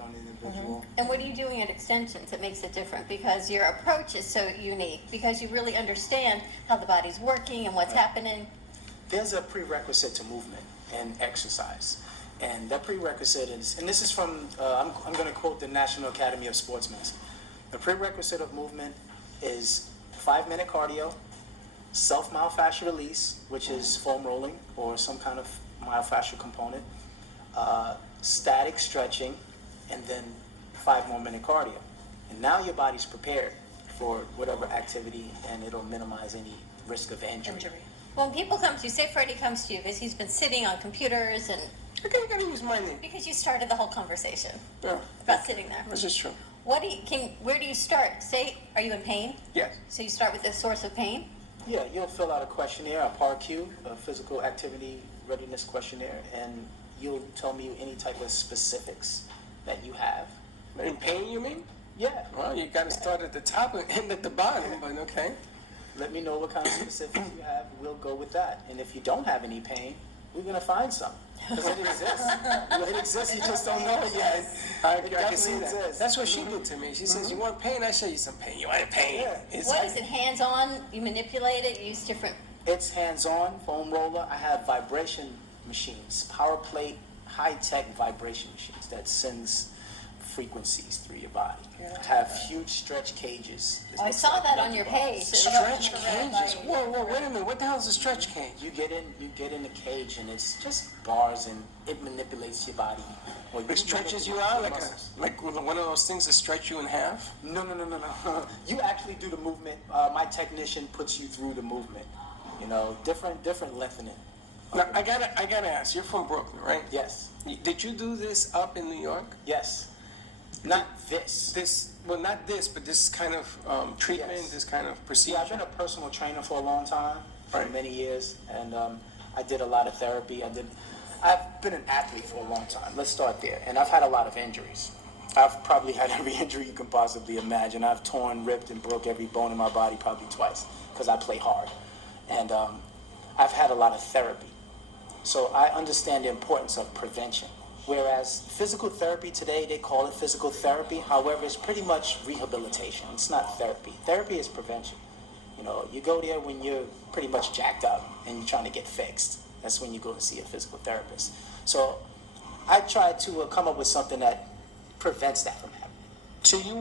on the individual. And what are you doing at Extensions that makes it different? Because your approach is so unique, because you really understand how the body's working and what's happening. There's a prerequisite to movement and exercise. And that prerequisite is, and this is from, I'm going to quote the National Academy of Sports Medicine. The prerequisite of movement is 5-minute cardio, self-myofascial release, which is foam rolling or some kind of myofascial component, static stretching, and then 5 more minute cardio. And now your body's prepared for whatever activity, and it'll minimize any risk of injury. When people come to you, say Freddie comes to you because he's been sitting on computers and Okay, you gotta use my name. because you started the whole conversation Yeah, about sitting there. this is true. Where do you start? Say, are you in pain? Yes. So you start with the source of pain? Yeah, you'll fill out a questionnaire, a PARQ, a physical activity readiness questionnaire, and you'll tell me any type of specifics that you have. In pain, you mean? Yeah. Well, you gotta start at the top and end at the bottom, but okay. Let me know what kind of specifics you have. We'll go with that. And if you don't have any pain, we're gonna find some. Because it exists. It exists, you just don't know it yet. I can see that. exists. That's what she did to me. She says, you want pain? I show you some pain. You want pain? Yeah. What is it, hands-on? You manipulate it, you use different... It's hands-on, foam roller. I have vibration machines, power plate, high-tech vibration machines that sends frequencies through your body. I have huge stretch cages. This I looks saw like that on Mickey your Mouse. page. Stretch cages. Whoa, wait a minute. What the hell is a stretch cage? You get in the cage, and it's just bars, and it manipulates your body. Or It stretches you out like one of those things that stretch you in half? No. You actually do the movement. My technician puts you through the movement. You know, different lengthening. Now, I gotta ask, you're from Brooklyn, right? Yes. Did you do this up in New York? Yes. Not this. Not this, but this kind of treatment, Yes. this kind of procedure? Yeah, I've been a personal trainer for a long time, for Right. many years, and I did a lot of therapy. I've been an athlete for a long time. Let's start there. And I've had a lot of injuries. I've probably had every injury you can possibly imagine. I've torn, ripped, and broke every bone in my body probably twice because I play hard. And I've had a lot of therapy. So I understand the importance of prevention. Whereas physical therapy today, they call it physical therapy. However, it's pretty much rehabilitation. It's not therapy. Therapy is prevention. You know, you go there when you're pretty much jacked up and you're trying to get fixed. That's when you go to see a physical therapist. So I try to come up with something that prevents that from happening. So you